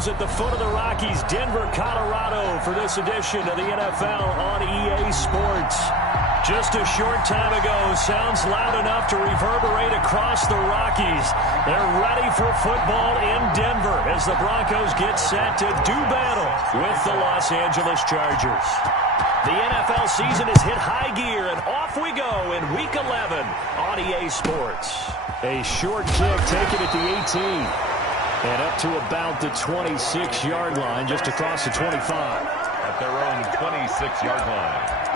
Broncos at the foot of the Rockies, Denver, Colorado, for this edition of the NFL on EA Sports. Just a short time ago, sounds loud enough to reverberate across the Rockies. They're ready for football in Denver as the Broncos get set to do battle with the Los Angeles Chargers. The NFL season has hit high gear, and off we go in Week 11 on EA Sports. A short kick taken at the 18. And up to about the 26-yard line, just across the 25. At their own 26-yard line.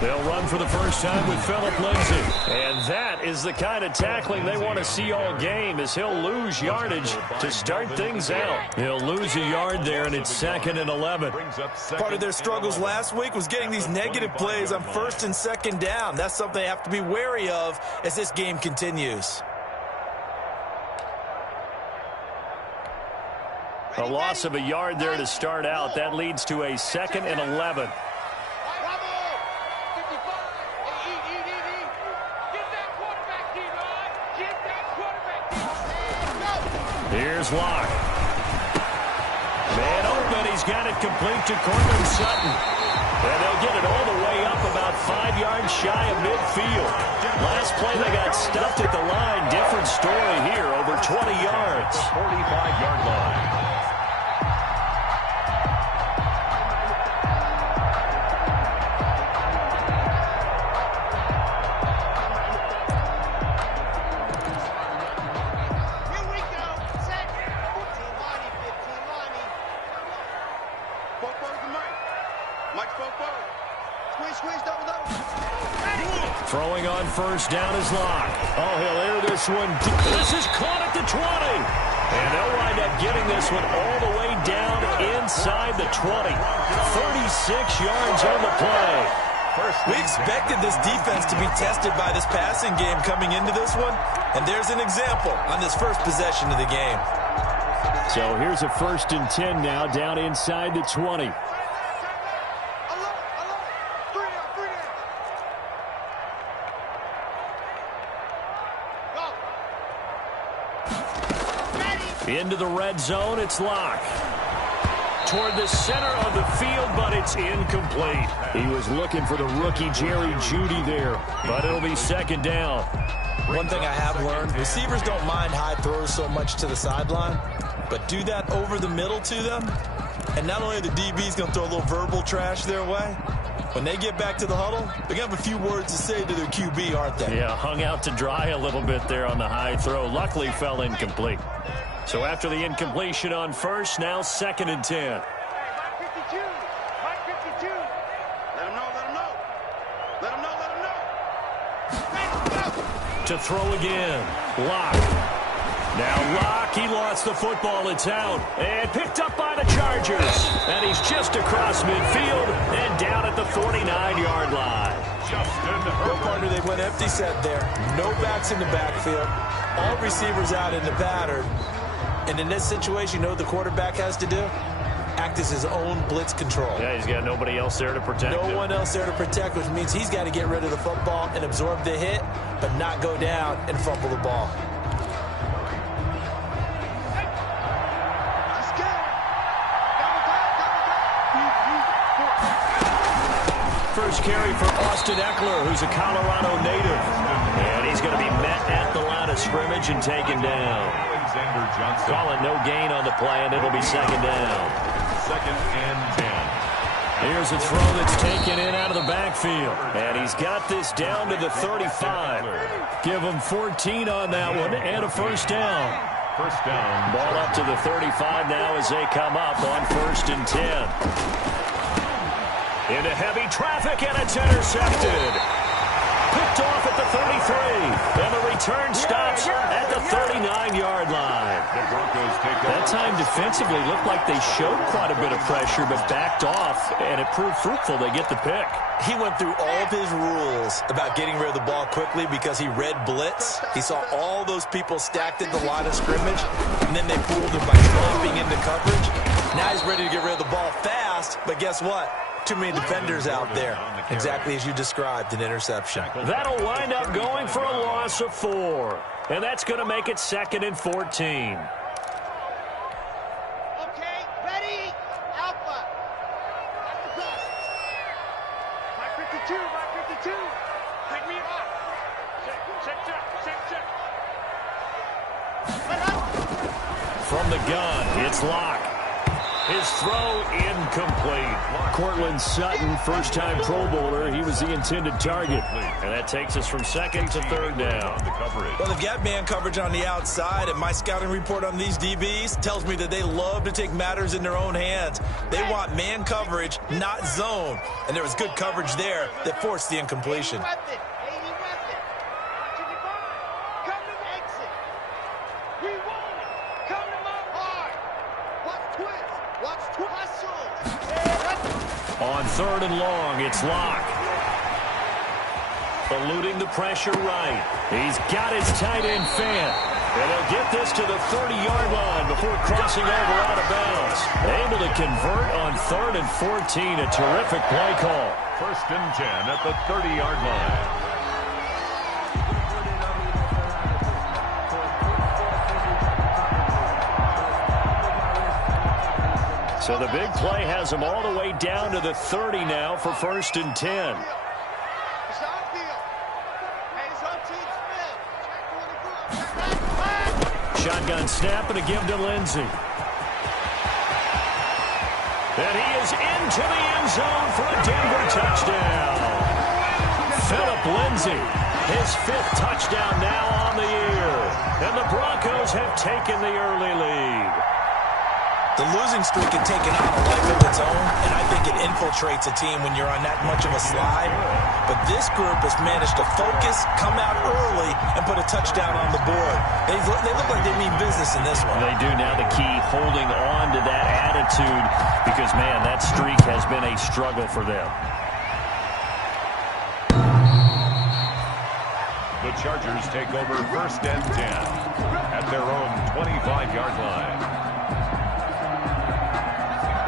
They'll run for the first time with Phillip Lindsay. And that is the kind of tackling they want to see all game, as he'll lose yardage to start things out. He'll lose a yard there, and it's 2nd and 11. Part of their struggles last week was getting these negative plays on 1st and 2nd down. That's something they have to be wary of as this game continues. A loss of a yard there to start out. That leads to a 2nd and 11. Here's Locke. Man open. He's got it complete to Courtland Sutton. And they'll get it all the way up about 5 yards shy of midfield. Last play they got stuffed at the line. Different story here, over 20 yards. 45-yard line. Throwing on first down is Locke. Oh, he'll air this one. This is caught at the 20. And they'll wind up getting this one all the way down inside the 20. 36 yards on the play. We expected this defense to be tested by this passing game coming into this one. And there's an example on this first possession of the game. So here's a 1st and 10 now, down inside the 20. Into the red zone, it's Locke. Toward the center of the field, but it's incomplete. He was looking for the rookie Jerry Jeudy there, but it'll be 2nd down. One thing I have learned, receivers don't mind high throws so much to the sideline, but do that over the middle to them, and not only are the DBs going to throw a little verbal trash their way, when they get back to the huddle, they're going to have a few words to say to their QB, aren't they? Yeah, hung out to dry a little bit there on the high throw. Luckily fell incomplete. So after the incompletion on first, now 2nd and 10. Let him know. To throw again. Locke. Now Locke, he lost the football. It's out. And picked up by the Chargers. And he's just across midfield and down at the 49-yard line. No partner, they went empty set there. No backs in the backfield. All receivers out in the pattern. And in this situation, you know what the quarterback has to do? Act as his own blitz control. Yeah, he's got nobody else there to protect him. No one else there to protect, which means he's got to get rid of the football and absorb the hit, but not go down and fumble the ball. First carry for Austin Eckler, who's a Colorado native. And he's going to be met at the line of scrimmage and taken down. Calling no gain on the play, and it'll be 2nd down. 2nd and 10. Here's a throw that's taken in out of the backfield. And he's got this down to the 35. Give him 14 on that one and a 1st down. First down. Ball up to the 35 now as they come up on 1st and 10. Into heavy traffic, and it's intercepted. Picked off at the 33. And the return stops at the 39-yard line. The Broncos take over. That time defensively looked like they showed quite a bit of pressure, but backed off, and it proved fruitful. They get the pick. He went through all of his rules about getting rid of the ball quickly because he read blitz. He saw all those people stacked at the line of scrimmage, and then they fooled him by dropping into coverage. Now he's ready to get rid of the ball fast, but guess what? Too many defenders out there. Exactly as you described, an interception. That'll wind up going for a loss of 4. And that's going to make it 2nd and 14. Okay, ready, Alpha. That's the bus. My 52, my 52. Take me off. Check. From the gun, it's Locke. His throw incomplete. Cortland Sutton, first-time Pro Bowler. He was the intended target. And that takes us from 2nd to 3rd down. Well, they've got man coverage on the outside, and my scouting report on these DBs tells me that they love to take matters in their own hands. They want man coverage, not zone. And there was good coverage there that forced the incompletion. On 3rd and long, it's Locke. Eluding the pressure right. He's got his tight end Fant. And he'll get this to the 30-yard line before crossing over out of bounds. Able to convert on 3rd and 14. A terrific play call. 1st and 10 at the 30-yard line. So the big play has him all the way down to the 30 now for 1st and 10. Shotgun snap and a give to Lindsey. And he is into the end zone for a Denver touchdown. Phillip Lindsay, his 5th touchdown now on the year. And the Broncos have taken the early lead. The losing streak had taken on a life of its own, and I think it infiltrates a team when you're on that much of a slide. But this group has managed to focus, come out early, and put a touchdown on the board. They look like they mean business in this one. They do. Now the key, holding on to that attitude, because, man, that streak has been a struggle for them. The Chargers take over 1st and 10 at their own 25-yard line.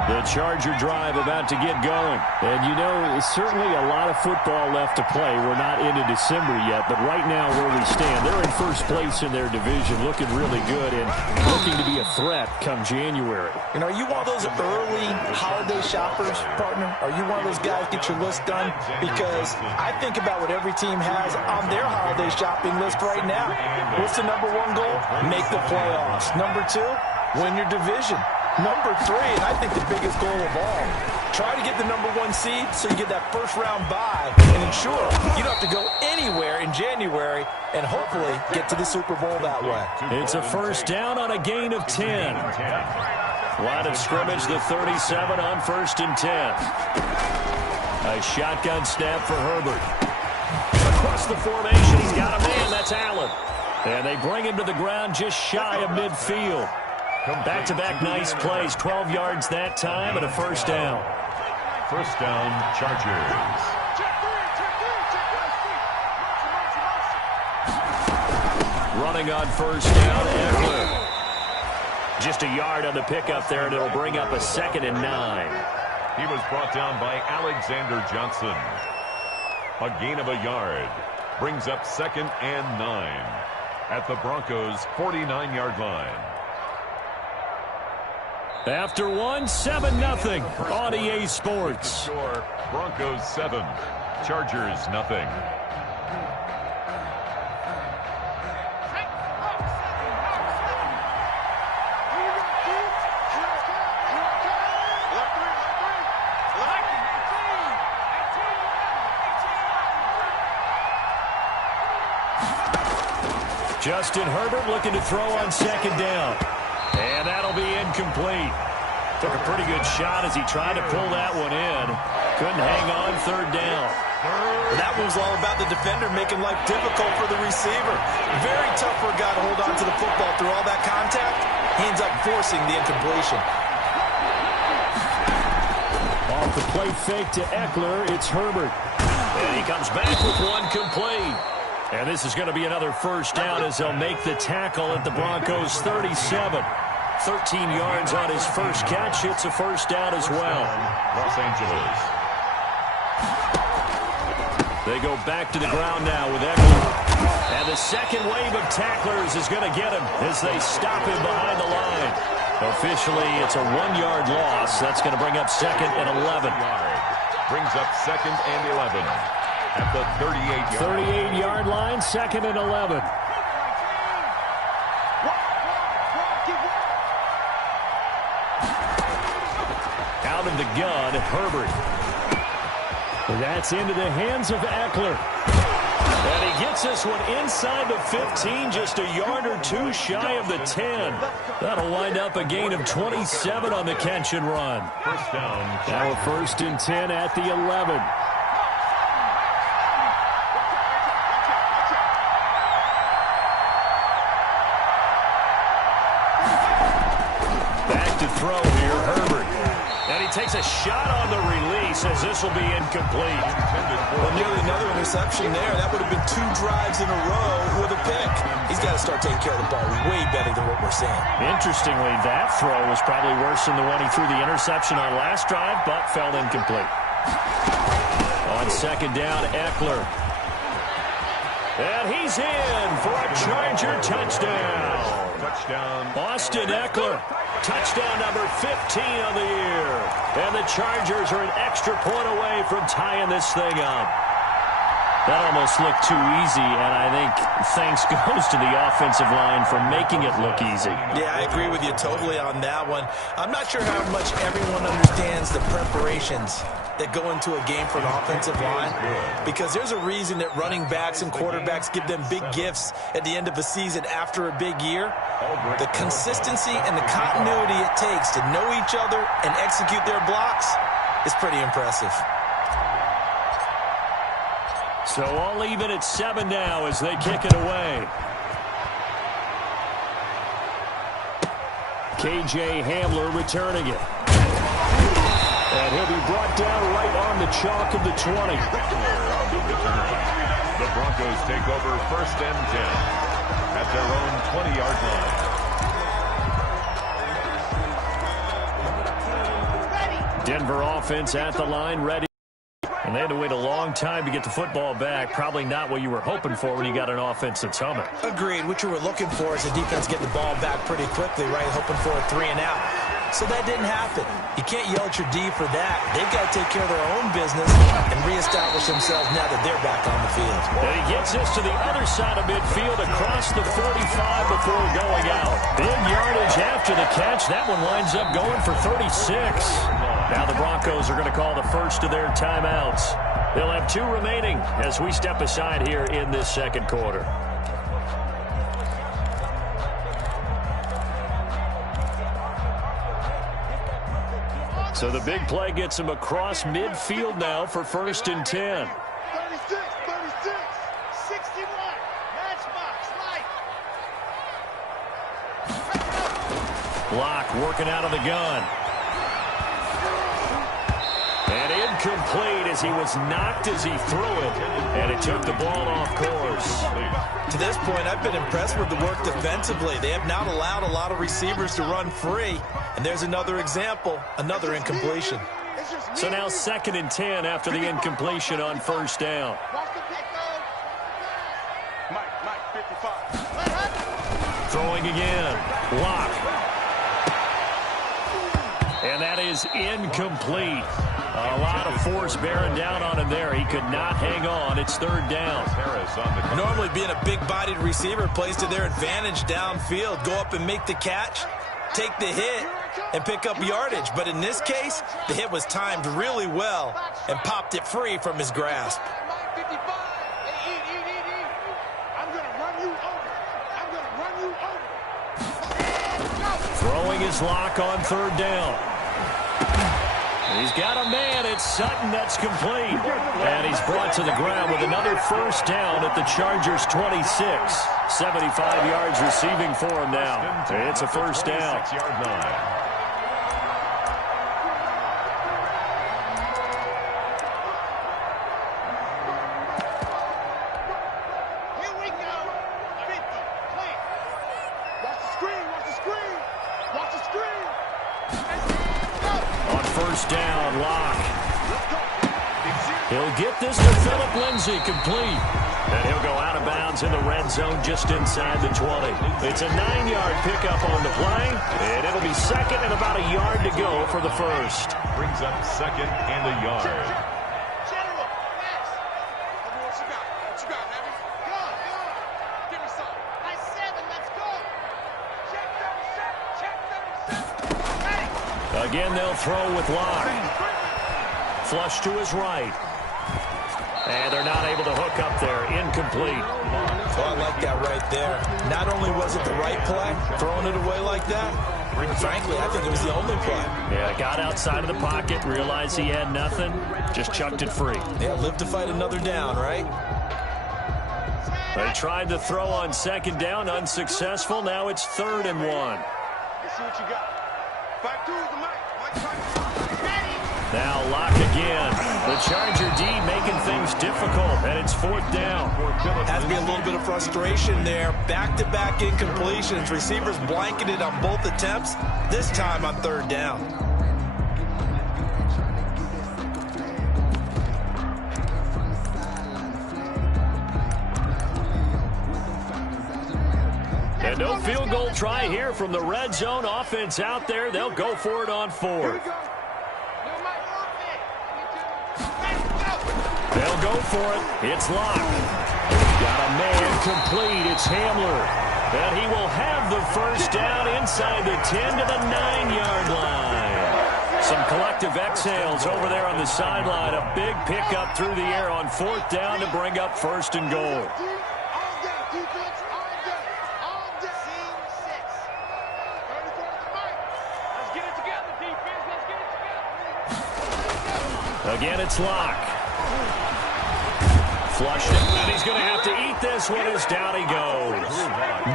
The Charger drive about to get going. And, you know, certainly a lot of football left to play. We're not into December yet, but right now where we stand, they're in 1st place in their division, looking really good and looking to be a threat come January. You know, are you one of those early holiday shoppers, partner? Are you one of those guys get your list done? Because I think about what every team has on their holiday shopping list right now. What's the number 1 goal? Make the playoffs. Number 2, win your division. Number 3, and I think the biggest goal of all, try to get the number 1 seed so you get that first-round bye and ensure you don't have to go anywhere in January and hopefully get to the Super Bowl that way. It's a 1st down on a gain of 10. Line of scrimmage, the 37 on 1st and 10. A shotgun snap for Herbert. Across the formation, he's got a man. That's Allen. And they bring him to the ground just shy of midfield. Back-to-back nice plays, 12 yards that time and a 1st down. 1st down, Chargers. Running on 1st down, Eckler. Just a yard on the pickup there, and it'll bring up a 2nd and 9. He was brought down by Alexander Johnson. A gain of a yard. Brings up 2nd and 9 at the Broncos' 49-yard line. After 7-0 on EA Sports. Broncos 7, Chargers nothing. Justin Herbert looking to throw on 2nd down. And that'll be incomplete. Took a pretty good shot as he tried to pull that one in. Couldn't hang on third down. That was all about the defender making life difficult for the receiver. Very tough for a guy to hold on to the football through all that contact. He ends up forcing the incompletion. Off the play fake to Eckler, it's Herbert. And he comes back with one complete. And this is going to be another first down as they'll make the tackle at the Broncos' 37. 13 yards on his first catch. It's a first down as well. Los Angeles. They go back to the ground now with Eckler. And the second wave of tacklers is going to get him as they stop him behind the line. Officially, it's a 1-yard loss. That's going to bring up second and 11. Brings up second and 11 at the 38-yard 38-yard line, second and 11. Out of the gun, Herbert. That's into the hands of Eckler. And he gets this one inside the 15, just a yard or two shy of the 10. That'll wind up a gain of 27 on the catch and run. First down. Now a first and 10 at the 11. Back to throw here, Herbert. And he takes a shot on the release as this will be incomplete. Well, nearly another interception there. That would have been 2 drives in a row with a pick. He's got to start taking care of the ball way better than what we're seeing. Interestingly, that throw was probably worse than the one he threw the interception on last drive, but fell incomplete. On second down, Eckler. And he's in for a Charger touchdown. Touchdown. Austin Eckler. Touchdown number 15 on the year. And the Chargers are an extra point away from tying this thing up. That almost looked too easy, and I think thanks goes to the offensive line for making it look easy. Yeah, I agree with you totally on that one. I'm not sure how much everyone understands the preparations that go into a game for an offensive line, because there's a reason that running backs and quarterbacks give them big gifts at the end of a season after a big year. The consistency and the continuity it takes to know each other and execute their blocks is pretty impressive. So all even at 7 now as they kick it away. KJ Hamler returning it. And he'll be brought down right on the chalk of the 20. The Broncos take over first and 10 at their own 20-yard line. Denver offense at the line, ready. And they had to wait a long time to get the football back. Probably not what you were hoping for when you got an offense that's humming. Agreed. What you were looking for is the defense getting the ball back pretty quickly, right? Hoping for a 3 and out. So that didn't happen. You can't yell at your D for that. They've got to take care of their own business and reestablish themselves now that they're back on the field. And he gets this to the other side of midfield across the 45 before going out. Big yardage after the catch. That one winds up going for 36. Now the Broncos are going to call the first of their timeouts. They'll have 2 remaining as we step aside here in this second quarter. So the big play gets him across midfield now for first and 10. 36, 36, 61, matchbox, light. Block working out of the gun. And incomplete as he was knocked as he threw it. And it took the ball off course. To this point, I've been impressed with the work defensively. They have not allowed a lot of receivers to run free. And there's another example, another incompletion. So now second and 10 after the incompletion on first down. Throwing again. Block. And that is incomplete. A lot of force bearing down on him there. He could not hang on. It's third down. Normally being a big-bodied receiver plays to their advantage downfield. Go up and make the catch, take the hit, and pick up yardage. But in this case, the hit was timed really well and popped it free from his grasp. Throwing his lock on third down. He's got a man. It's Sutton that's complete. And he's brought to the ground with another first down at the Chargers' 26. 75 yards receiving for him now. It's a first down. 6-yard line. Down, Locke. He'll get this to Phillip Lindsay, complete. And he'll go out of bounds in the red zone just inside the 20. It's a 9-yard pickup on the play, and it'll be second and about a yard to go for the first. Brings up second and a yard. General, pass. What you got, Heavy? Go. Give me some. Nice 7, let's go. Check 37, Ready. Again, they'll throw with Locke. Flush to his right. And they're not able to hook up there. Incomplete. Oh, I like that right there. Not only was it the right play, throwing it away like that, frankly, I think it was the only play. Yeah, got outside of the pocket, realized he had nothing, just chucked it free. Yeah, live to fight another down, right? They tried to throw on second down, unsuccessful. Now it's 3rd and 1. Let's see what you got. 5-2 is the mic. Now Locke again. The Charger D making things difficult, and it's 4th down. Has to be a little bit of frustration there. Back-to-back incompletions. Receivers blanketed on both attempts. This time on 3rd down. And no field goal try here from the red zone. Offense out there. They'll go for it on 4th. They'll go for it. It's Locke. Got a man complete. It's Hamler. And he will have the first down inside the 10 to the 9-yard line. Some collective exhales over there on the sideline. A big pickup through the air on 4th down to bring up 1st and goal. Again, it's Locke. Flushing, and he's going to have to eat this one as down he goes.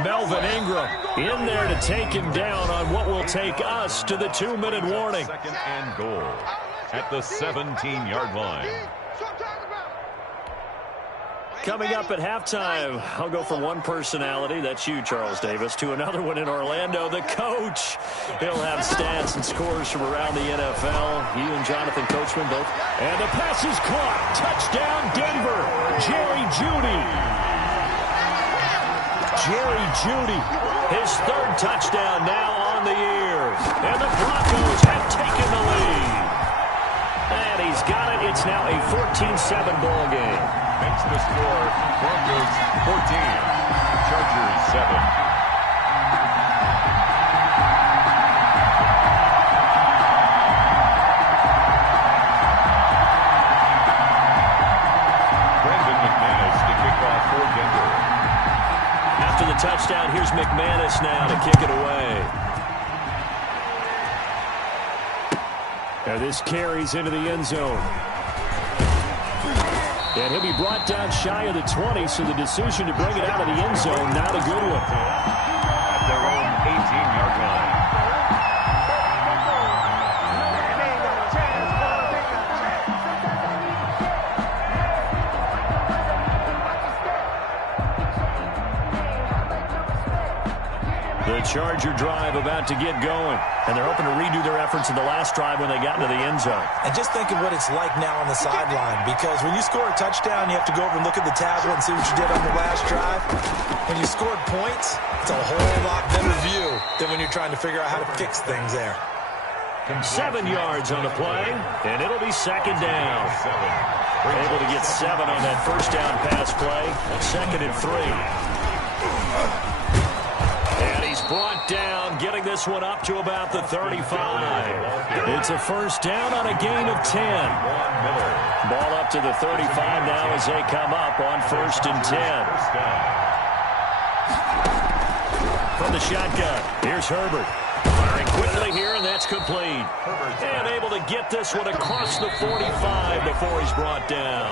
Melvin Ingram in there to take him down on what will take us to the 2-minute warning. 2nd and goal at the 17-yard line. Coming up at halftime, I'll go from one personality, that's you, Charles Davis, to another one in Orlando, the coach. He'll have stats and scores from around the NFL. You and Jonathan Coachman both. And the pass is caught. Touchdown, Denver. Jerry Jeudy. Jerry Jeudy, his 3rd touchdown now on the year. And the Broncos have taken the lead. And he's got it. It's now a 14-7 ball game. Makes the score Broncos 14, Chargers 7. Brandon McManus to kick off for Denver. After the touchdown, here's McManus now to kick it away. And this carries into the end zone. And he'll be brought down shy of the 20, so the decision to bring it out of the end zone, not a good one. At their own 18-yard line. The Charger drive about to get going, and they're hoping to redo their efforts in the last drive when they got into the end zone. And just think of what it's like now on the sideline, because when you score a touchdown, you have to go over and look at the tablet and see what you did on the last drive. When you scored points, it's a whole lot better view than when you're trying to figure out how to fix things there. 7 yards on the play, and it'll be 2nd down. Able to get 7 on that first down pass play. 2nd and 3. And he's brought down, getting this one up to about the 35. It's a first down on a gain of 10. Ball up to the 35 now as they come up on 1st and 10. From the shotgun, here's Herbert. Firing quickly here, and that's complete. And able to get this one across the 45 before he's brought down.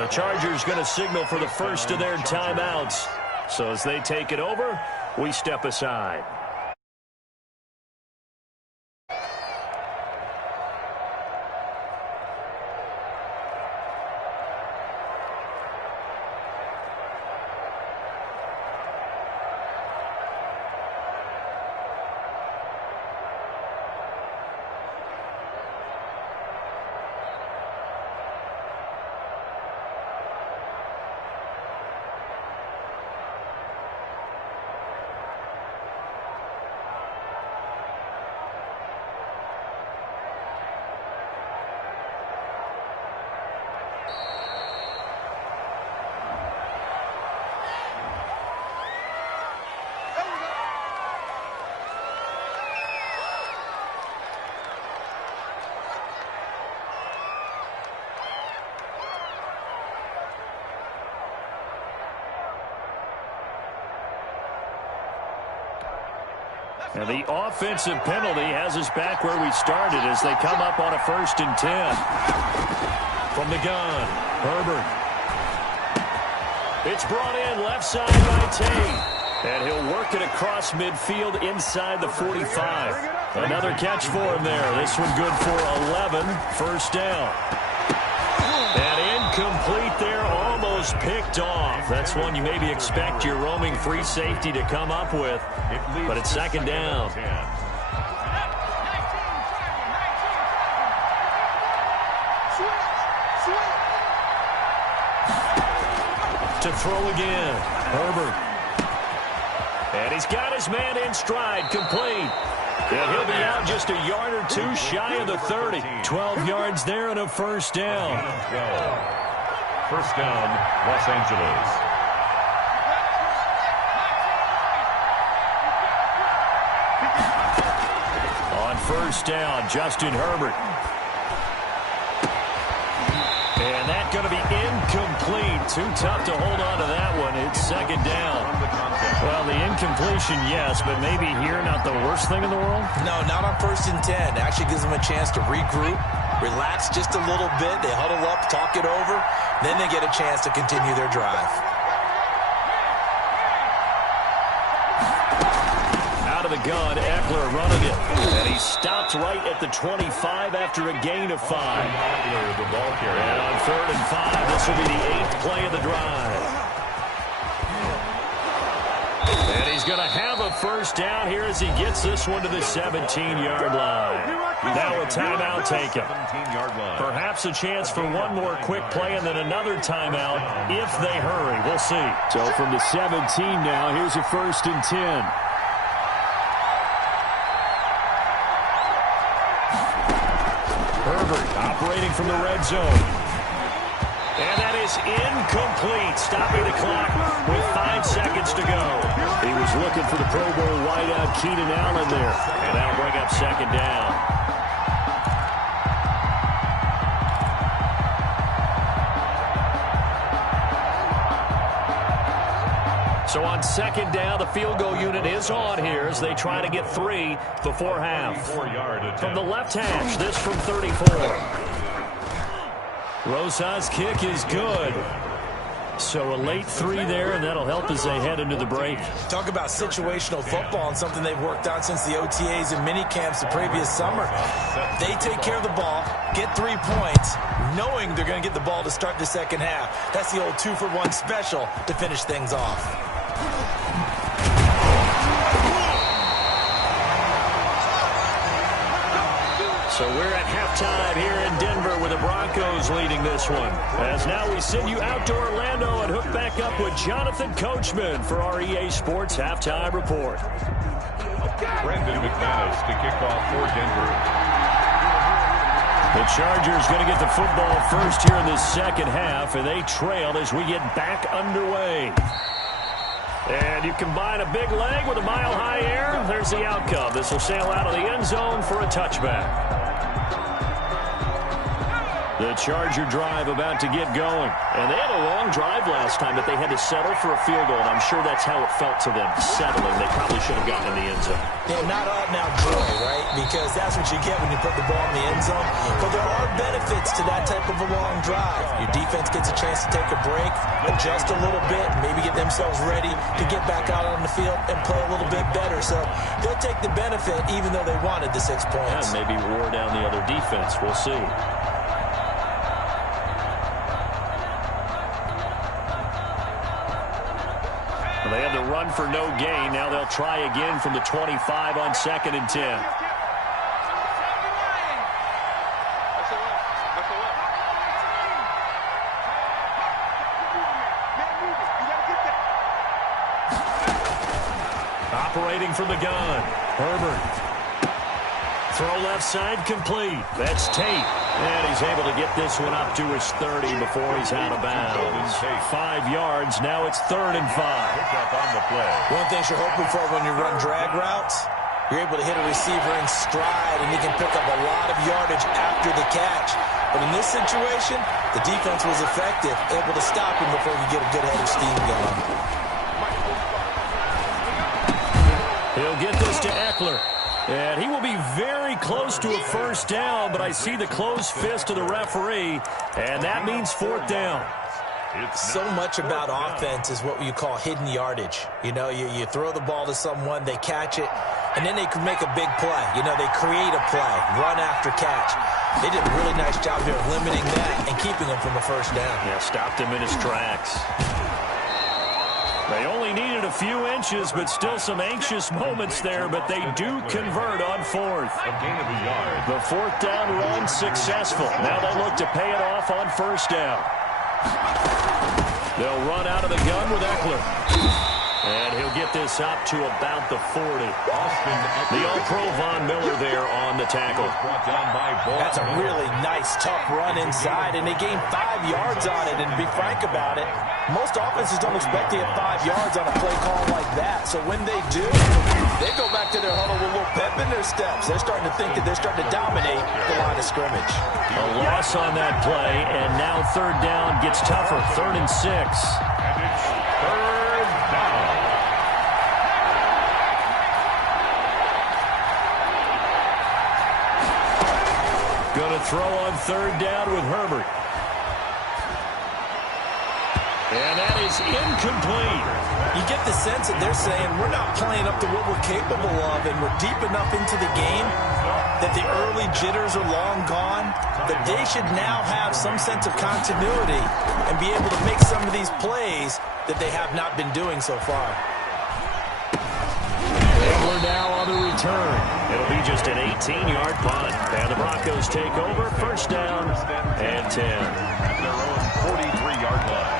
The Chargers going to signal for the first of their timeouts. So as they take it over, we step aside. And the offensive penalty has us back where we started as they come up on a 1st and 10. From the gun, Herbert. It's brought in left side by Tate. And he'll work it across midfield inside the 45. Another catch for him there. This one good for 11. 1st down. And incomplete there, almost picked off. That's one you maybe expect your roaming free safety to come up with. But it's 2nd down. To throw again, Herbert. And he's got his man in stride, complete. And he'll be out just a yard or two shy of the 30. 12 yards there and a 1st down. 1st down, Los Angeles. On 1st down, Justin Herbert. And that's going to be incomplete. Too tough to hold on to that one. It's 2nd down. Well, the incompletion, yes, but maybe here not the worst thing in the world? No, not on 1st and 10. Actually gives them a chance to regroup, relax just a little bit. They huddle up, talk it over. Then they get a chance to continue their drive. Out of the gun, Eckler running it. And he stopped right at the 25 after a gain of 5. And on 3rd and 5, this will be the 8th play of the drive. And he's going to have a 1st down here as he gets this one to the 17-yard line. Now a timeout taken. Perhaps a chance for one more quick play and then another timeout if they hurry. We'll see. So from the 17 now, here's a 1st and 10. Herbert operating from the red zone. And that is incomplete, stopping the clock with 5 seconds to go. He was looking for the Pro Bowl wideout Keenan Allen there. And that'll bring up 2nd down. So on 2nd down, the field goal unit is on here as they try to get 3 before half. From the left hash, this from 34. Rosa's kick is good. So a late 3 there, and that'll help as they head into the break. Talk about situational football and something they've worked on since the OTAs and mini camps the previous summer. They take care of the ball, get 3 points, knowing they're going to get the ball to start the 2nd half. That's the old 2-for-1 special to finish things off. So we're at halftime here in Denver with the Broncos leading this one. As now we send you out to Orlando and hook back up with Jonathan Coachman for our EA Sports Halftime Report. Brandon McManus to kick off for Denver. The Chargers going to get the football first here in the 2nd half, and they trail as we get back underway. And you combine a big leg with a mile-high air, there's the outcome. This will sail out of the end zone for a touchback. The Charger drive about to get going. And they had a long drive last time, but they had to settle for a field goal, and I'm sure that's how it felt to them, settling. They probably should have gotten in the end zone. Yeah, not out-and-out joy, right? Because that's what you get when you put the ball in the end zone. But there are benefits to that type of a long drive. Your defense gets a chance to take a break, adjust a little bit, maybe get themselves ready to get back out on the field and play a little bit better. So they'll take the benefit even though they wanted the 6 points. Yeah, maybe wore down the other defense. We'll see. They had to run for no gain. Now they'll try again from the 25 on 2nd and 10. Operating from the gun. Herbert. Throw left side complete. That's Tate. And he's able to get this one up to his 30 before he's out of bounds. 5 yards. Now it's 3rd and 5. One thing you're hoping for when you run drag routes, you're able to hit a receiver in stride, and he can pick up a lot of yardage after the catch. But in this situation, the defense was effective, able to stop him before he could get a good head of steam going. He'll get this to Eckler. And he will be very close to a first down, but I see the closed fist of the referee, and that means 4th down. So much about offense is what you call hidden yardage. You know, you throw the ball to someone, they catch it, and then they can make a big play. You know, they create a play, run after catch. They did a really nice job here of limiting that and keeping him from a first down. Yeah, stopped him in his tracks. They only needed a few inches, but still some anxious moments there, but they do convert on 4th. The 4th down run successful. Now they look to pay it off on 1st down. They'll run out of the gun with Eckler. And he'll get this up to about the 40. The All-Pro Von Miller there on the tackle. That's a really nice, tough run inside, and they gained 5 yards on it. And to be frank about it, most offenses don't expect to get 5 yards on a play call like that. So when they do, they go back to their huddle with a little pep in their steps. They're starting to think that they're starting to dominate the line of scrimmage. A loss on that play, and now 3rd down gets tougher. 3rd and 6. And it's 3rd down. Going to throw on 3rd down with Herbert. And that is incomplete. You get the sense that they're saying we're not playing up to what we're capable of, and we're deep enough into the game that the early jitters are long gone, that they should now have some sense of continuity and be able to make some of these plays that they have not been doing so far. And we're now on the return. It'll be just an 18-yard punt. And the Broncos take over, 1st down and 10. At their own 43-yard line.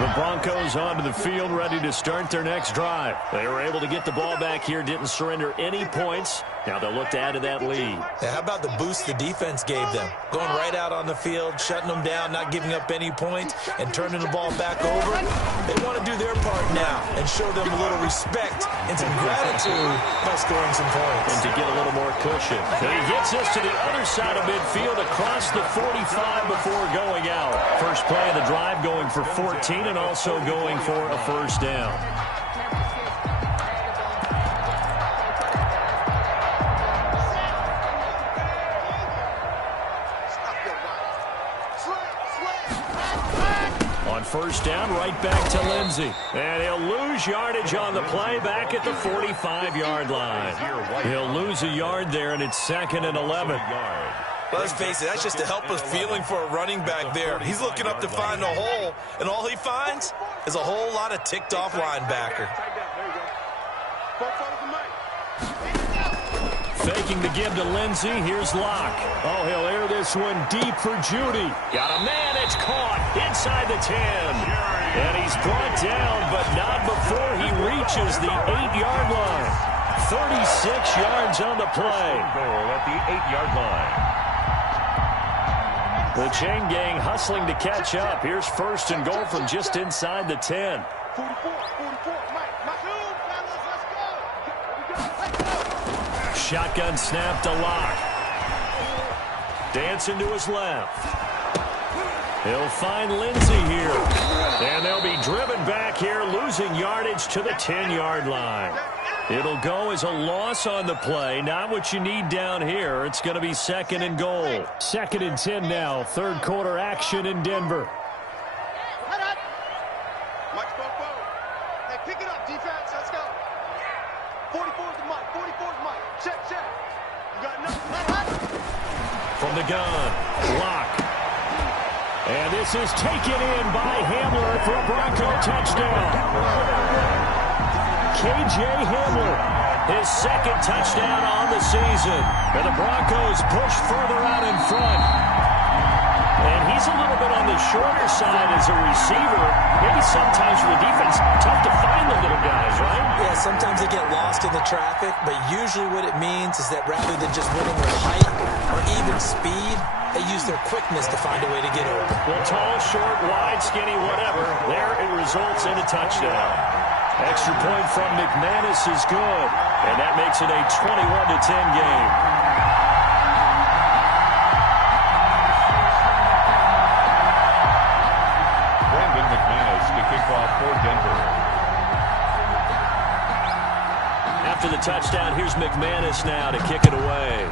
The Broncos onto the field, ready to start their next drive. They were able to get the ball back here, didn't surrender any points. Now they'll look to add to that lead. Yeah, how about the boost the defense gave them? Going right out on the field, shutting them down, not giving up any points, and turning the ball back over. They want to do their part now and show them a little respect and some gratitude by scoring some points. And to get a little more cushion. And he gets us to the other side of midfield across the 45 before going out. First play of the drive going for 14 and also going for a first down. On 1st down, right back to Lindsey. And he'll lose yardage on the play back at the 45-yard line. He'll lose a yard there, and it's 2nd and 11. Let's face it, that's just a helpless feeling for a running back there. He's looking up to find a hole, and all he finds is a whole lot of ticked-off linebacker. Faking the give to Lindsey. Here's Locke. Oh, he'll air this one deep for Judy. Got a man. It's caught inside the 10. And he's brought down, but not before he reaches the 8-yard line. 36 yards on the play. Goal at the 8-yard line. The chain gang hustling to catch up. Here's 1st and goal from just inside the 10. 44, Mike. Shotgun snap to Locke. Dancing to his left. He'll find Lindsey here. And they'll be driven back here, losing yardage to the 10-yard line. It'll go as a loss on the play. Not what you need down here. It's going to be 2nd and goal. 2nd and 10 now. Third quarter action in Denver. Hey, pick it up, defense. Let's go. 44's the mic. 44's the mic. Check. You got nothing. From the gun, block. And this is taken in by Hamler for a Bronco touchdown. K.J. Hamler, his 2nd touchdown on the season. And the Broncos push further out in front. And he's a little bit on the shorter side as a receiver. Maybe sometimes for the defense, tough to find the little guys, right? Yeah, sometimes they get lost in the traffic, but usually what it means is that rather than just winning with height or even speed, they use their quickness to find a way to get open. Well, tall, short, wide, skinny, whatever. There it results in a touchdown. Extra point from McManus is good, and that makes it a 21-10 game. Brandon McManus to kick off for Denver. After the touchdown, here's McManus now to kick it away.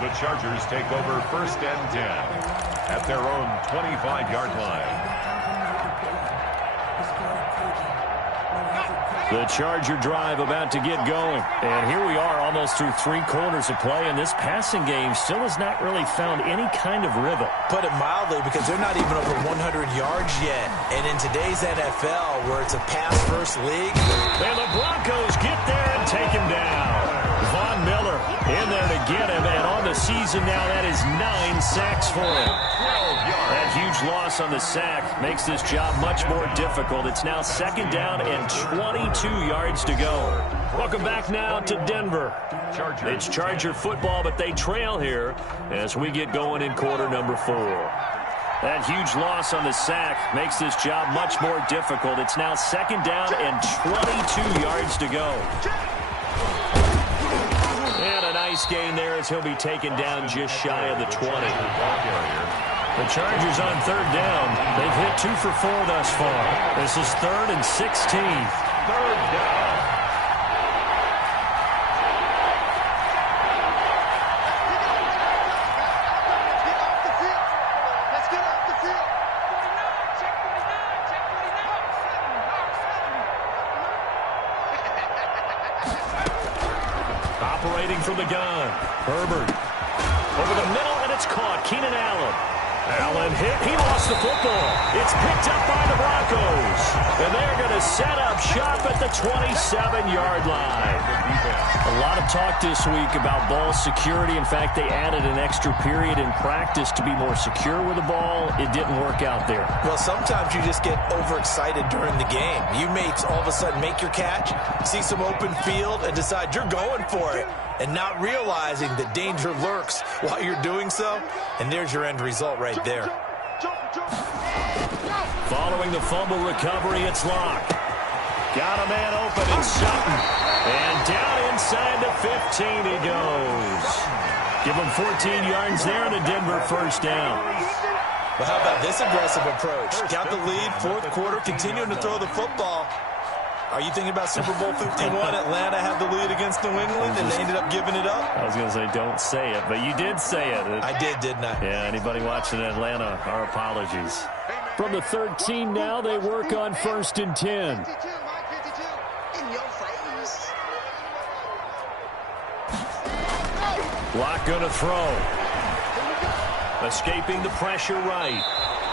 The Chargers take over 1st and 10 at their own 25-yard line. The Charger drive about to get going. And here we are almost through 3 quarters of play, and this passing game still has not really found any kind of rhythm. Put it mildly, because they're not even over 100 yards yet. And in today's NFL, where it's a pass-first league. And the Broncos get there and take him down. Von Miller in there to get him, and on the season now, that is 9 sacks for him. That huge loss on the sack makes this job much more difficult. It's now 2nd down and 22 yards to go. Welcome back now to Denver. It's Charger football, but they trail here as we get going in quarter number 4. That huge loss on the sack makes this job much more difficult. It's now 2nd down and 22 yards to go. And a nice gain there as he'll be taken down just shy of the 20. The Chargers on 3rd down. They've hit 2 for 4 thus far. This is 3rd and 16. 3rd down. Let's get off the field. Operating from the gun. Herbert. Over the middle, and it's caught. Keenan Allen. Allen hit. He lost the football. It's picked up by the Broncos. And they're going to set up shop at the 27-yard line. A lot of talk this week about ball security. In fact, they added an extra period in practice to be more secure with the ball. It didn't work out there. Well, sometimes you just get overexcited during the game. You may all of a sudden make your catch, see some open field, and decide you're going for it, and not realizing that danger lurks while you're doing so. And there's your end result right there. Following the fumble recovery, it's Locke. Got a man open in Sutton. And down inside the 15 he goes. Give him 14 yards there and a Denver 1st down. But how about this aggressive approach? Got the lead, 4th quarter, continuing to throw the football. Are you thinking about Super Bowl 51? Atlanta had the lead against New England, and they ended up giving it up? I was going to say, don't say it, but you did say it. I did, didn't I? Yeah, anybody watching Atlanta, our apologies. From the 13 now, they work on 1st and 10. 52, Mike 52. In your face. Locke going to throw. Escaping the pressure right.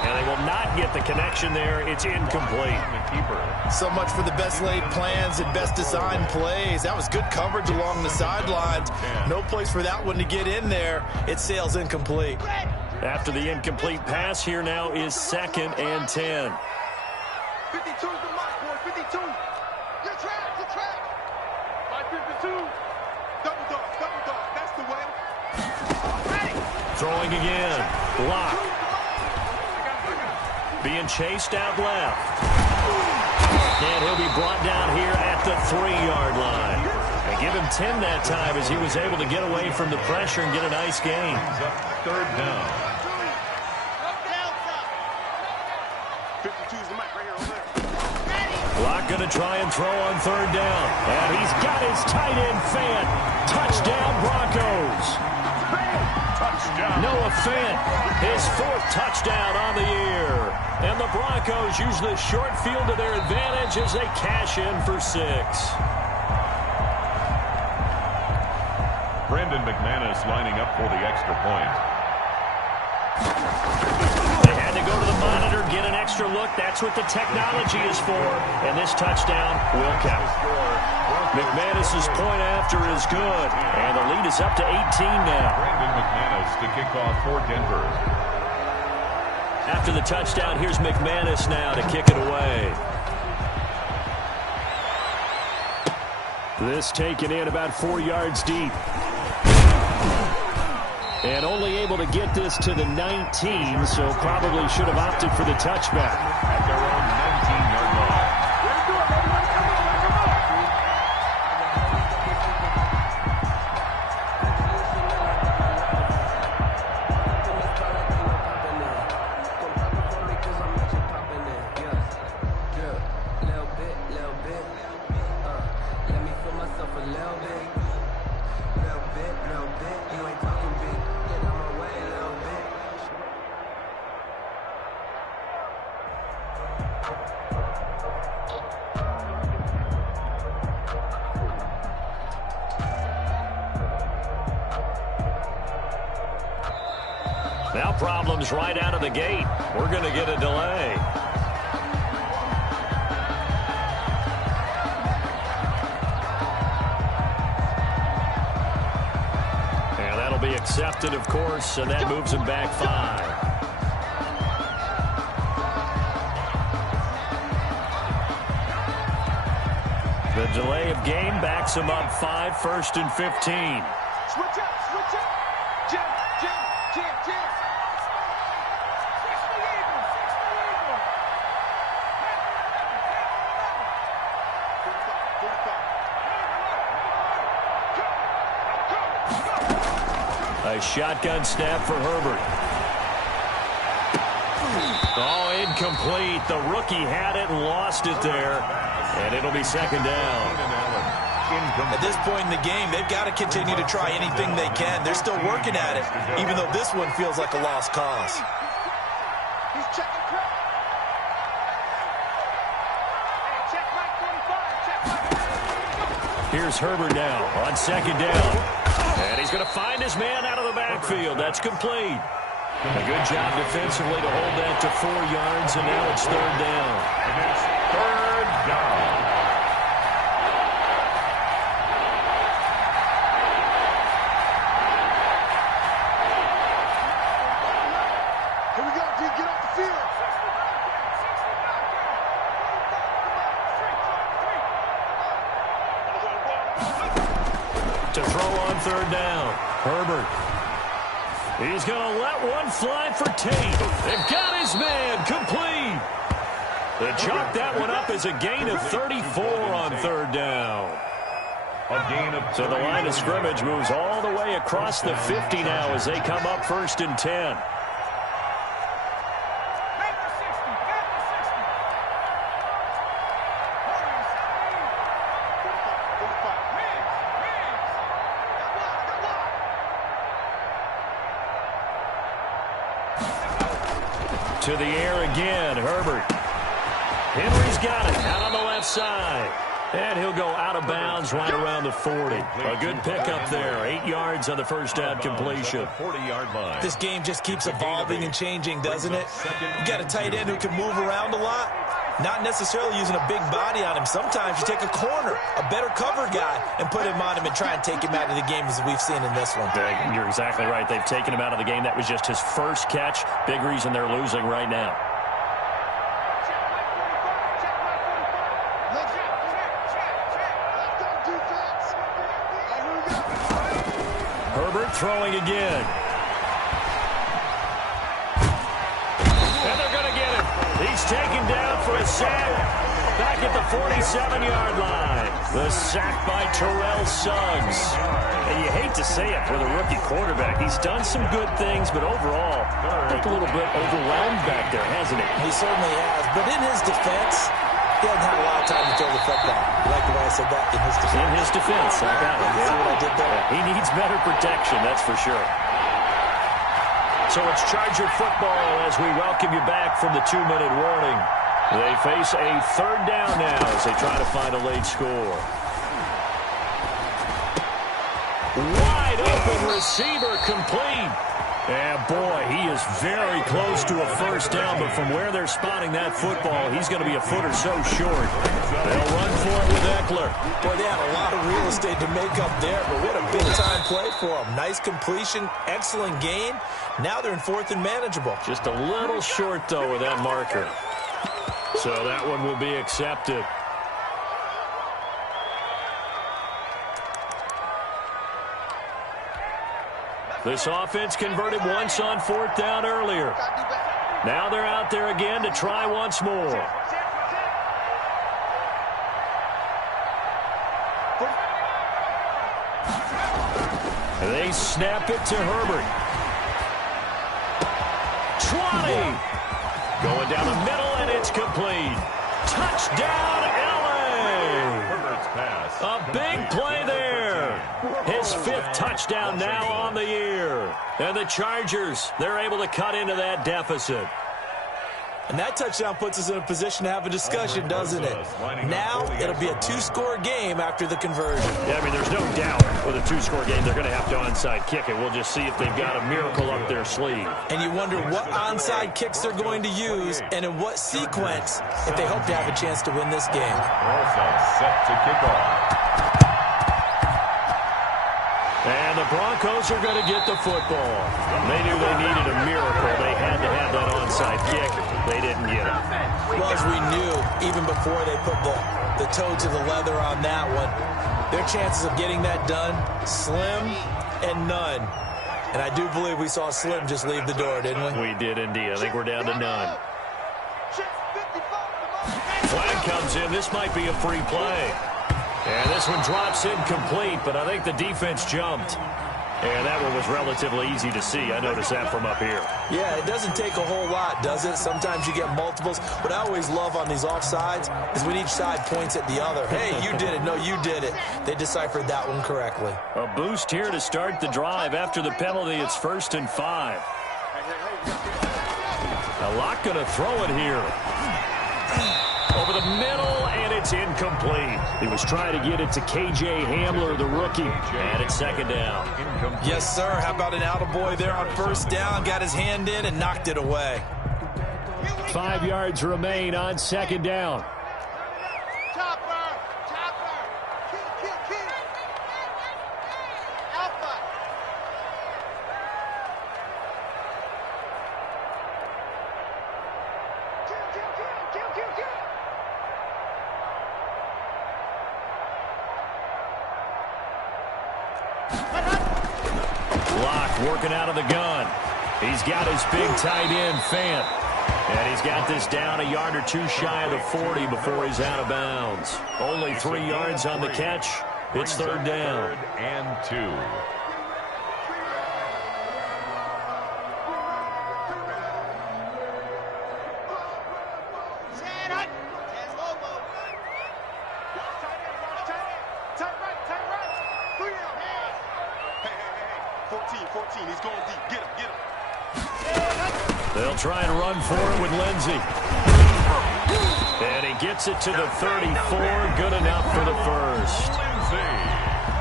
And they will not get the connection there. It's incomplete. So much for the best laid plans and best designed plays. That was good coverage along the sidelines. No place for that one to get in there. It sails incomplete. After the incomplete pass, here now is 2nd and 10. 52's the mark, boy. 52. You're trapped. You're trapped. By 52. Double dog. That's the way. Ready. Throwing again. Locke. Being chased out left. And he'll be brought down here at the 3-yard line. And Give him 10 that time as he was able to get away from the pressure and get a nice gain. Third down. 52's the mic right here over there. Block going to try and throw on third down. And he's got his tight end Fant. Touchdown Broncos. Touchdown. Noah Fant, his 4th touchdown on the year. And the Broncos use the short field to their advantage as they cash in for 6. Brandon McManus lining up for the extra point. They had to go to the monitor, get an extra look. That's what the technology is for. And this touchdown will count. McManus's point after is good. And the lead is up to 18 now. Brandon McManus to kick off for Denver. After the touchdown, here's McManus now to kick it away. This taken in about 4 yards deep. And only able to get this to the 19, so probably should have opted for the touchback. At their own 19-yard line. Now problems right out of the gate. We're going to get a delay. And that'll be accepted, of course, and that moves him back 5. The delay of game backs him up 5, 1st and 15. Switch up, switch up. Jim. A shotgun snap for Herbert. Oh, incomplete. The rookie had it and lost it there. And it'll be 2nd down. At this point in the game, they've got to continue to try anything they can. They're still working at it, even though this one feels like a lost cause. He's checking crap. Hey, check Mike 45. Here's Herbert now on 2nd down. And he's going to find his man out of the backfield. That's complete. A good job defensively to hold that to 4 yards, and now it's 3rd down. And it's 3rd down. Here we go, D. Get off the field. To throw on 3rd down. Herbert. He's going to let one fly for Tate. They've got his man complete. They chalk that one up as a gain of 34 on 3rd down. A gain of So the line of scrimmage moves all the way across the 50 now as they come up 1st and 10. To the air again, Herbert. Henry's got it out on the left side. And he'll go out of bounds right around the 40. A good pickup there. 8 yards on the first down completion. 40-yard line. This game just keeps evolving and changing, doesn't it? You got a tight end who can move around a lot. Not necessarily using a big body on him. Sometimes you take a corner, a better cover guy, and put him on him and try and take him out of the game as we've seen in this one. You're exactly right. They've taken him out of the game. That was just his first catch. Big reason they're losing right now. Herbert throwing again. And they're going to get him. He's taken down for a sack back at the 47-yard line. The sack by Terrell Suggs. And you hate to say it for the rookie quarterback. He's done some good things, but overall, looked a little bit overwhelmed back there, hasn't he? He certainly has. But in his defense, he hasn't had a lot of time to throw the football. You like the way I said that? In his defense. In his defense. I got it. See what I did there? He needs better protection, that's for sure. So it's Charger football as we welcome you back from the 2-minute warning. They face a third down now as they try to find a late score. Wide open receiver complete. And boy, he is very close to a first down, but from where they're spotting that football, he's going to be a foot or so short. They'll run for it with Eckler. Boy, they had a lot of real estate to make up there, but what a big-time play for him. Nice completion, excellent gain. Now they're in fourth and manageable. Just a little short, though, with that marker. So that one will be accepted. This offense converted once on fourth down earlier. Now they're out there again to try once more. They snap it to Herbert. 20. Going down the middle, and it's complete. Touchdown, L.A. Herbert's pass. A big play there. His fifth touchdown now on the year. And the Chargers, they're able to cut into that deficit. And that touchdown puts us in a position to have a discussion, doesn't it? Now it'll be a two-score game after the conversion. Yeah, I mean, there's no doubt with a two-score game they're going to have to onside kick it. We'll just see if they've got a miracle up their sleeve. And you wonder what onside kicks they're going to use and in what sequence if they hope to have a chance to win this game. Also set to kick off. And the Broncos are going to get the football. They knew they needed a miracle. They had to have that onside kick. They didn't get it. Well, as we knew, even before they put the toe to the leather on that one, their chances of getting that done, slim and none. And I do believe we saw Slim just leave the door, didn't we? We did indeed. I think we're down to none. Flag comes in. This might be a free play. And this one drops incomplete, but I think the defense jumped. And that one was relatively easy to see. I noticed that from up here. Yeah, it doesn't take a whole lot, does it? Sometimes you get multiples. What I always love on these offsides is when each side points at the other. Hey, you did it. No, you did it. They deciphered that one correctly. A boost here to start the drive. After the penalty, it's 1st and 5. A lot going to throw it here. Over the middle, and it's incomplete. He was trying to get it to K.J. Hamler, the rookie, and it's 2nd down. Yes, sir. How about an attaboy there on 1st down? Got his hand in and knocked it away. 5 yards remain on 2nd down. Working out of the gun. He's got his big tight end, Fant. And he's got this down a yard or two shy of the 40 before he's out of bounds. Only 3 yards on the catch. It's 3rd down. 3rd and 2. They'll try and run for it with Lindsey. And he gets it to the 34. Good enough for the first.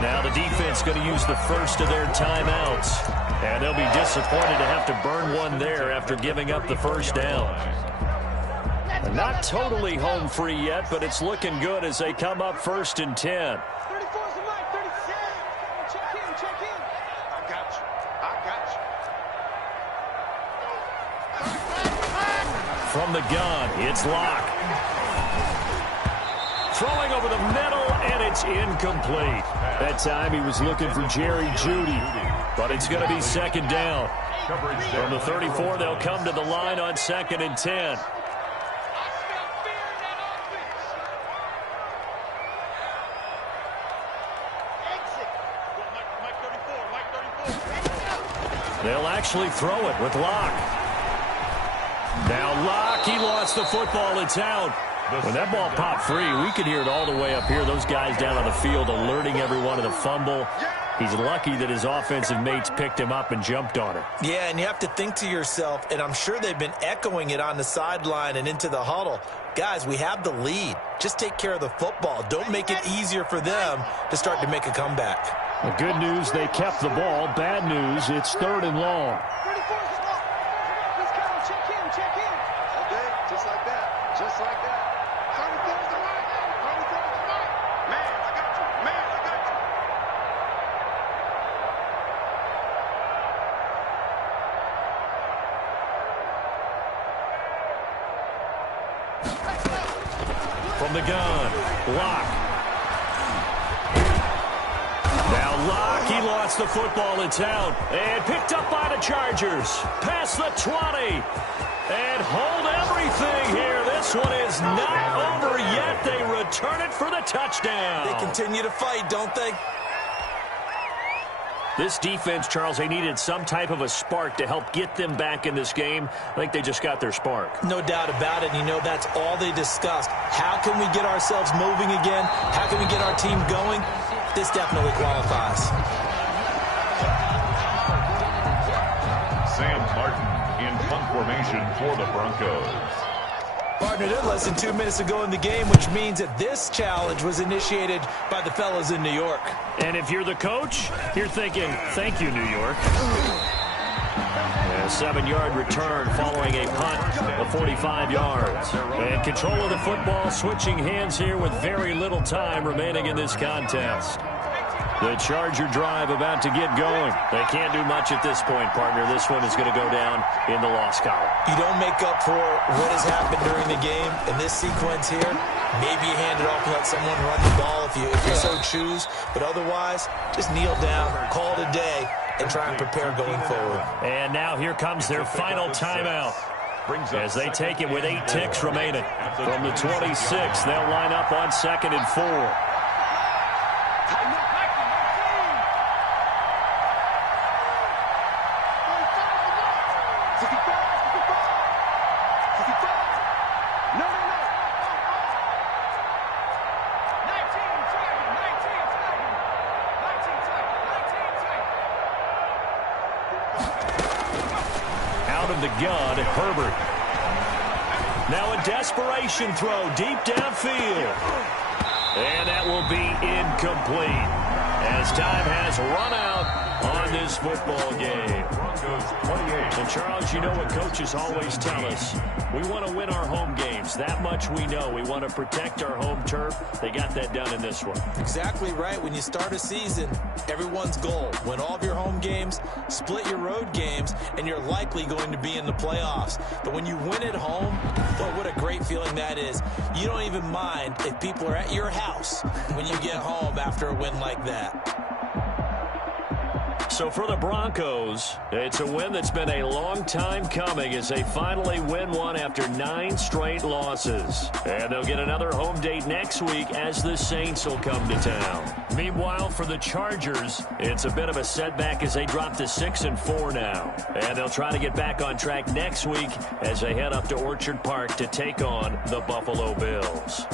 Now the defense going to use the first of their timeouts. And they'll be disappointed to have to burn one there after giving up the first down. Not totally home free yet, but it's looking good as they come up 1st and 10. From the gun, it's Locke. Throwing over the middle, and it's incomplete. That time he was looking for Jerry Jeudy, but it's going to be 2nd down. From the 34, they'll come to the line on 2nd and 10. They'll actually throw it with Locke. Now Locke, he lost the football. It's out. When that ball popped free, we could hear it all the way up here. Those guys down on the field alerting everyone of the fumble. He's lucky that his offensive mates picked him up and jumped on it. Yeah, and you have to think to yourself, and I'm sure they've been echoing it on the sideline and into the huddle. Guys, we have the lead. Just take care of the football. Don't make it easier for them to start to make a comeback. The good news, they kept the ball. Bad news, it's 3rd and long. Check in. Okay, just like that. Just like that. 34's the right. 34's the right. Man, I got you. Man, I got you. From the gun, Locke. Now Locke, he lost the football. It's out. And picked up by the Chargers. Past the 20. And hold everything here. This one is not over yet. They return it for the touchdown. They continue to fight, don't they? This defense, Charles, they needed some type of a spark to help get them back in this game. I think they just got their spark. No doubt about it. You know, that's all they discussed. How can we get ourselves moving again? How can we get our team going? This definitely qualifies. Sam Martin in punt formation for the Broncos. Partner, they're less than 2 minutes to go in the game, which means that this challenge was initiated by the fellas in New York. And if you're the coach, you're thinking, thank you, New York. A 7-yard return following a punt of 45 yards. And control of the football, switching hands here with very little time remaining in this contest. The Charger drive about to get going. They can't do much at this point, partner. This one is going to go down in the loss column. You don't make up for what has happened during the game. In this sequence here, maybe you hand it off and let someone run the ball if you so choose. But otherwise, just kneel down, call it a day, and try and prepare going forward. And now here comes their final timeout. As they take it with 8 ticks remaining. From the 26, they'll line up on 2nd and 4. The gun, Herbert. Now a desperation throw deep downfield. And that will be incomplete as time has run out on this football game. And Charles, you know what coaches always tell us. We want to win our home games. That much we know. We want to protect our home turf. They got that done in this one. Exactly right. When you start a season, everyone's goal, win all of your home games, split your road games, and you're likely going to be in the playoffs. But when you win at home, boy, what a great feeling that is. You don't even mind if people are at your house when you get home after a win like that. So for the Broncos, it's a win that's been a long time coming as they finally win one after 9 straight losses. And they'll get another home date next week as the Saints will come to town. Meanwhile, for the Chargers, it's a bit of a setback as they drop to 6 and 4 now. And they'll try to get back on track next week as they head up to Orchard Park to take on the Buffalo Bills.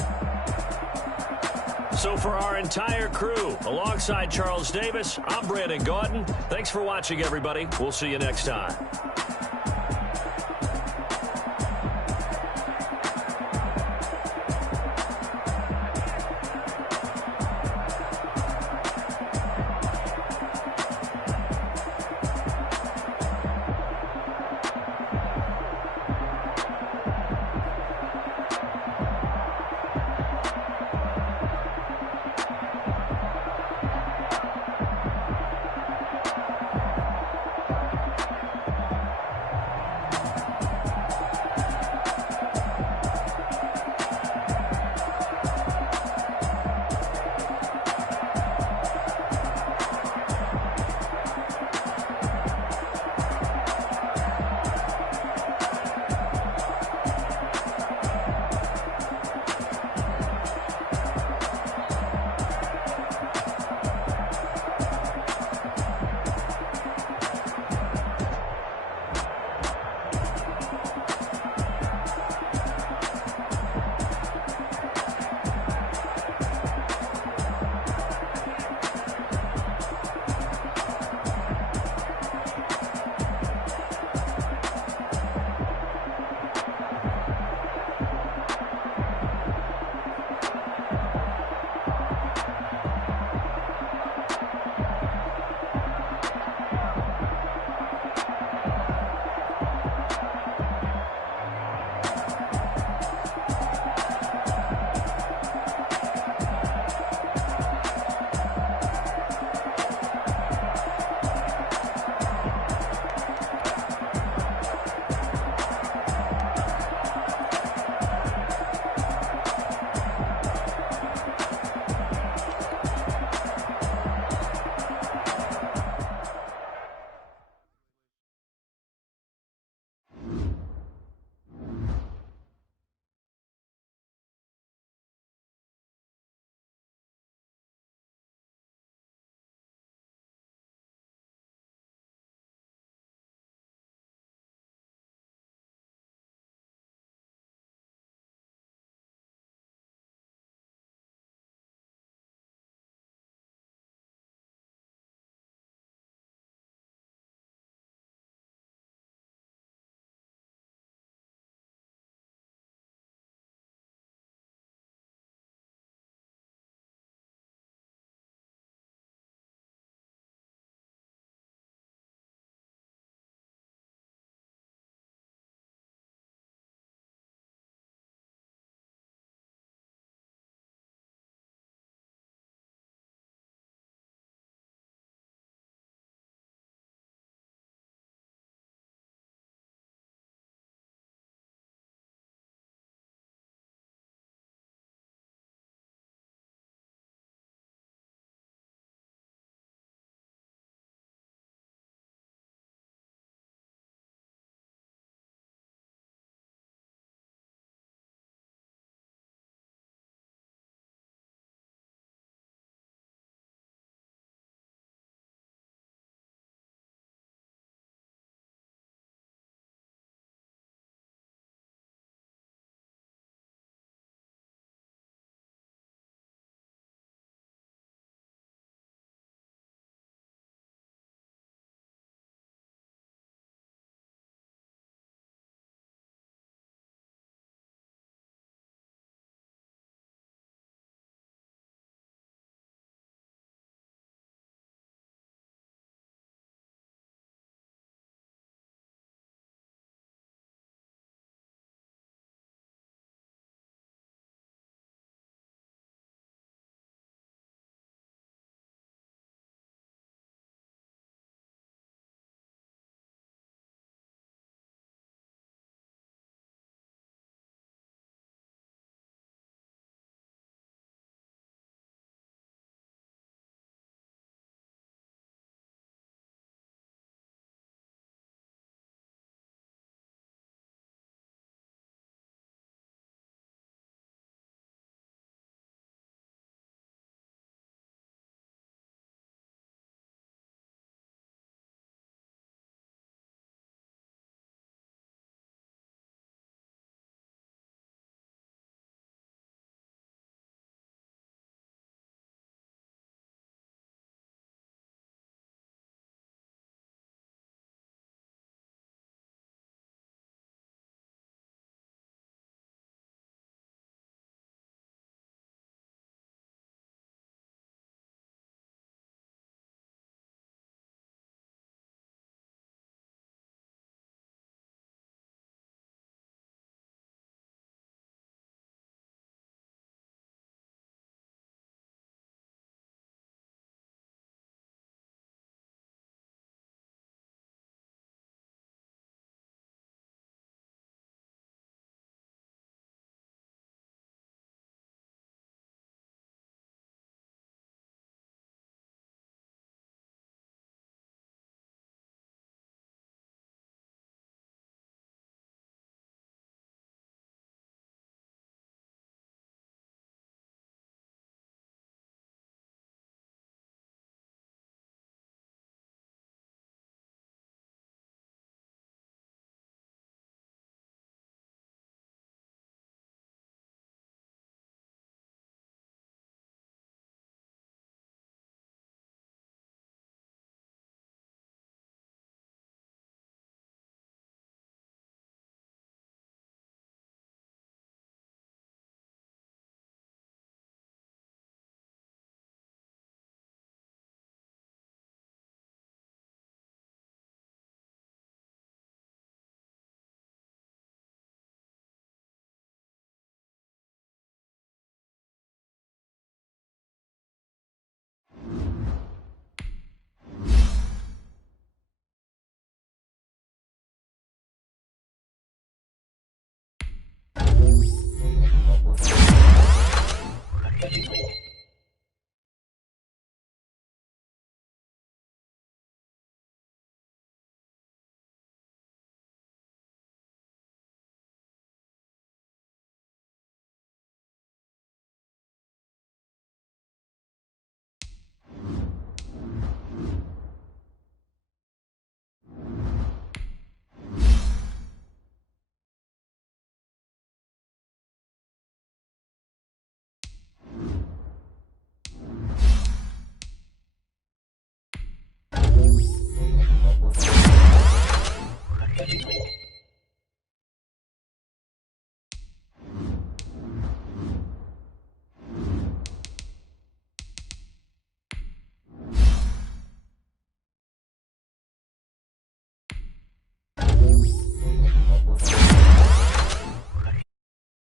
So for our entire crew, alongside Charles Davis, I'm Brandon Gaudin. Thanks for watching, everybody. We'll see you next time.